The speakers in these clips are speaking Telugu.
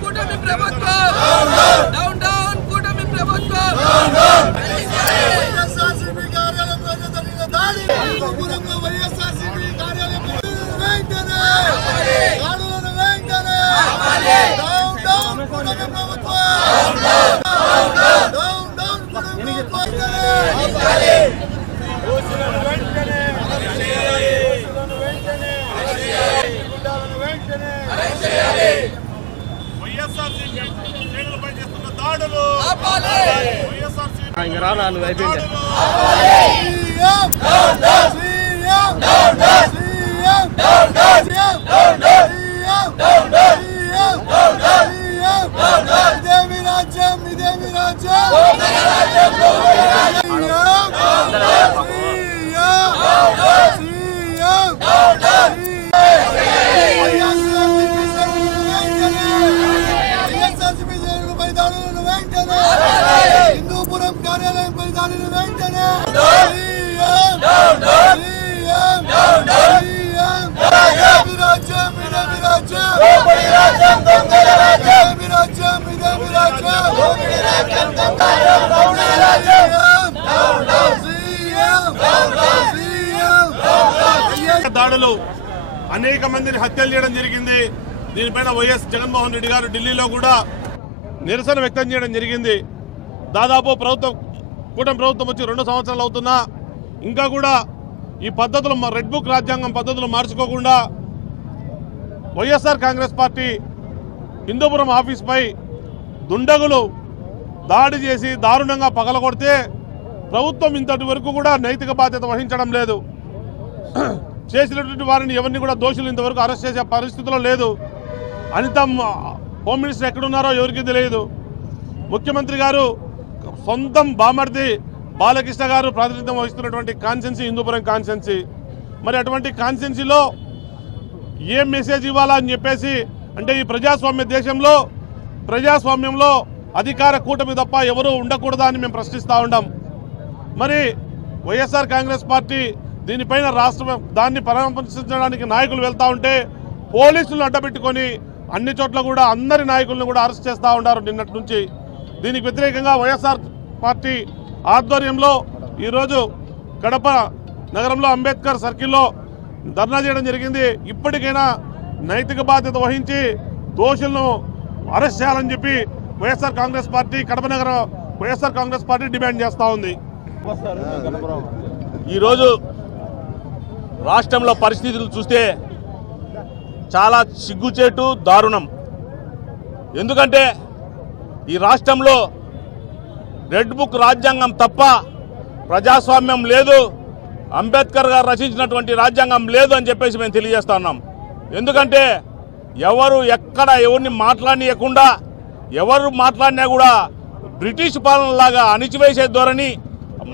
కూటమి ప్రభుత్వం. డౌన్ డౌన్ కూటమి ప్రభుత్వం వైఎస్ఆర్సీపీ కార్యాలయం మీద జరిగిన దాడి హిందూపురంలో వైఎస్ఆర్సీపీ కార్యాలయం మీద వెంటనే దాడులను వెంటనే డౌన్ డౌన్ కూటమి ప్రభుత్వం డౌన్ డౌన్ కూటమి ప్రభుత్వం దోషులను వెంటనే దోషులను వెంటనే గుండాలను వెంటనే వైఎస్ఆర్సీపీ శ్రేణులు సీఎం సీఎం సీఎం సీఎం ఇదేమి రాజ్యం? ఇదేమి రాజ్యం? హిందూపురం కార్యాలయంపై దాడిని వెంటనే! దాడులు అనేక మందిని హత్యలు చేయడం జరిగింది. దీనిపైన వైఎస్ జగన్మోహన్ రెడ్డి గారు ఢిల్లీలో కూడా నిరసన వ్యక్తం చేయడం జరిగింది. దాదాపు ప్రభుత్వం కూటమి ప్రభుత్వం వచ్చి రెండు సంవత్సరాలు అవుతున్నా. ఇంకా కూడా ఈ పద్ధతులు రెడ్ బుక్ రాజ్యాంగం పద్ధతులు మార్చుకోకుండా వైఎస్ఆర్ కాంగ్రెస్ పార్టీ హిందూపురం ఆఫీస్పై దుండగులు దాడి చేసి దారుణంగా పగలగొడితే ప్రభుత్వం ఇంతటి వరకు కూడా నైతిక బాధ్యత వహించడం లేదు. చేసినటువంటి వారిని ఎవరిని కూడా దోషులు ఇంతవరకు అరెస్ట్ చేసే పరిస్థితిలో లేదు. అనిత హోమ్ మినిస్టర్ ఎక్కడున్నారో ఎవరికి తెలియదు. ముఖ్యమంత్రి గారు సొంతం బామర్ది బాలకృష్ణ గారు ప్రాతినిధ్యం వహిస్తున్నటువంటి కాన్సెన్సీ హిందూపురం కాన్సెన్సీ మరి అటువంటి కాన్సెన్సీలో ఏం మెసేజ్ ఇవ్వాలా అని చెప్పేసి అంటే ఈ ప్రజాస్వామ్య దేశంలో ప్రజాస్వామ్యంలో అధికార కూటమి తప్ప ఎవరూ ఉండకూడదా అని మేము ప్రశ్నిస్తూ ఉన్నాం మరి వైఎస్ఆర్ కాంగ్రెస్ పార్టీ దీనిపైన రాష్ట్ర దాన్ని పరామర్శించడానికి నాయకులు వెళ్తా ఉంటే పోలీసులను అడ్డబెట్టుకొని అన్ని చోట్ల కూడా అందరి నాయకులను కూడా అరెస్ట్ చేస్తూ ఉన్నారు నిన్నటి నుంచి. దీనికి వ్యతిరేకంగా వైఎస్ఆర్ పార్టీ ఆధ్వర్యంలో ఈరోజు కడప నగరంలో అంబేద్కర్ సర్కిల్లో ధర్నా చేయడం జరిగింది. ఇప్పటికైనా నైతిక బాధ్యత వహించి దోషులను అరెస్ట్ చేయాలని చెప్పి వైఎస్ఆర్ కాంగ్రెస్ పార్టీ కడప నగరం వైఎస్ఆర్ కాంగ్రెస్ పార్టీ డిమాండ్ చేస్తూ ఉంది. ఈరోజు రాష్ట్రంలో పరిస్థితులు చూస్తే చాలా సిగ్గుచేటు దారుణం. ఎందుకంటే ఈ రాష్ట్రంలో రెడ్ బుక్ రాజ్యాంగం తప్ప ప్రజాస్వామ్యం లేదు అంబేద్కర్ గారు రచించినటువంటి రాజ్యాంగం లేదు అని చెప్పేసి మేము తెలియజేస్తా ఉన్నాం. ఎందుకంటే ఎవరు ఎక్కడ ఎవరిని మాట్లాడియకుండా ఎవరు మాట్లాడినా కూడా బ్రిటిష్ పాలనలాగా అణిచివేసే ధోరణి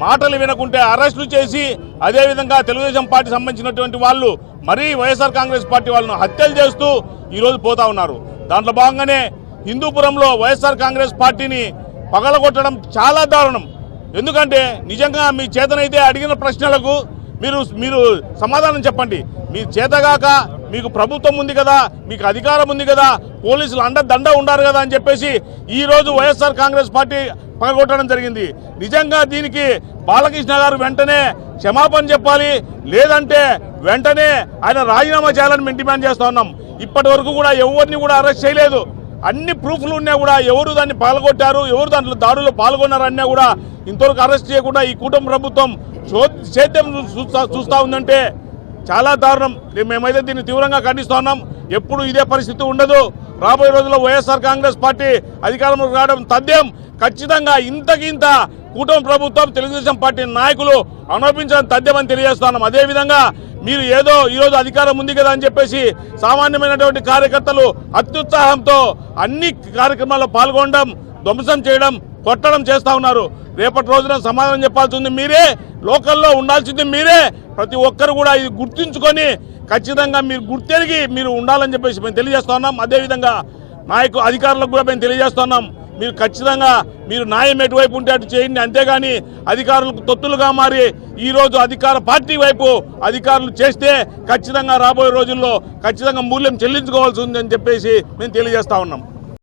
మాటలు వినకుంటే అరెస్టులు చేసి అదేవిధంగా తెలుగుదేశం పార్టీ సంబంధించినటువంటి వాళ్ళు మరీ వైఎస్ఆర్ కాంగ్రెస్ పార్టీ వాళ్ళను హత్యలు చేస్తూ ఈరోజు పోతా ఉన్నారు. దాంట్లో భాగంగానే హిందూపురంలో వైఎస్ఆర్ కాంగ్రెస్ పార్టీని పగలగొట్టడం చాలా దారుణం. ఎందుకంటే నిజంగా మీ చేతనైతే అడిగిన ప్రశ్నలకు మీరు మీరు సమాధానం చెప్పండి. మీ చేతగాక మీకు ప్రభుత్వం ఉంది కదా మీకు అధికారం ఉంది కదా పోలీసులు అండ దండ ఉండారు కదా అని చెప్పేసి ఈరోజు వైఎస్ఆర్ కాంగ్రెస్ పార్టీ పగలగొట్టడం జరిగింది. నిజంగా దీనికి బాలకృష్ణ గారు వెంటనే క్షమాపణ చెప్పాలి. లేదంటే వెంటనే ఆయన రాజీనామా చేయాలని మేము డిమాండ్ చేస్తా ఉన్నాం. ఇప్పటి వరకు కూడా ఎవరిని కూడా అరెస్ట్ చేయలేదు. అన్ని ప్రూఫ్లు ఉన్నా కూడా ఎవరు దాన్ని పాల్గొట్టారు ఎవరు దాంట్లో దాడుల్లో పాల్గొన్నారన్నా కూడా ఇంతవరకు అరెస్ట్ చేయకుండా ఈ కుటుంబ ప్రభుత్వం సేద్యం చూస్తా చూస్తా ఉందంటే చాలా దారుణం. మేమైతే దీన్ని తీవ్రంగా ఖండిస్తూ ఉన్నాం. ఎప్పుడు ఇదే పరిస్థితి ఉండదు. రాబోయే రోజుల్లో వైఎస్ఆర్ కాంగ్రెస్ పార్టీ అధికారంలోకి రావడం తథ్యం. ఖచ్చితంగా ఇంతకింత కూటమి ప్రభుత్వం తెలుగుదేశం పార్టీ నాయకులు అనుభవించడం తథ్యమని తెలియజేస్తున్నాం. అదేవిధంగా మీరు ఏదో ఈరోజు అధికారం ఉంది కదా అని చెప్పేసి సామాన్యమైనటువంటి కార్యకర్తలు అత్యుత్సాహంతో అన్ని కార్యక్రమాల్లో పాల్గొనడం ధ్వంసం చేయడం కొట్టడం చేస్తా ఉన్నారు. రేపటి రోజున సమాధానం చెప్పాల్సింది మీరే లోకల్లో ఉండాల్సింది మీరే. ప్రతి ఒక్కరు కూడా ఇది గుర్తుంచుకొని ఖచ్చితంగా మీరు గుర్తెరిగి మీరు ఉండాలని చెప్పేసి మేము తెలియజేస్తున్నాం అదేవిధంగా నాయకు అధికారులకు కూడా మేము తెలియజేస్తున్నాం మీరు ఖచ్చితంగా మీరు న్యాయం ఎటువైపు ఉంటే అటు చేయండి. అంతేగాని అధికారులకు తొత్తులుగా మారి ఈరోజు అధికార పార్టీ వైపు అధికారులు చేస్తే ఖచ్చితంగా రాబోయే రోజుల్లో ఖచ్చితంగా మూల్యం చెల్లించుకోవాల్సి ఉందని చెప్పేసి మేము తెలియజేస్తా ఉన్నాం.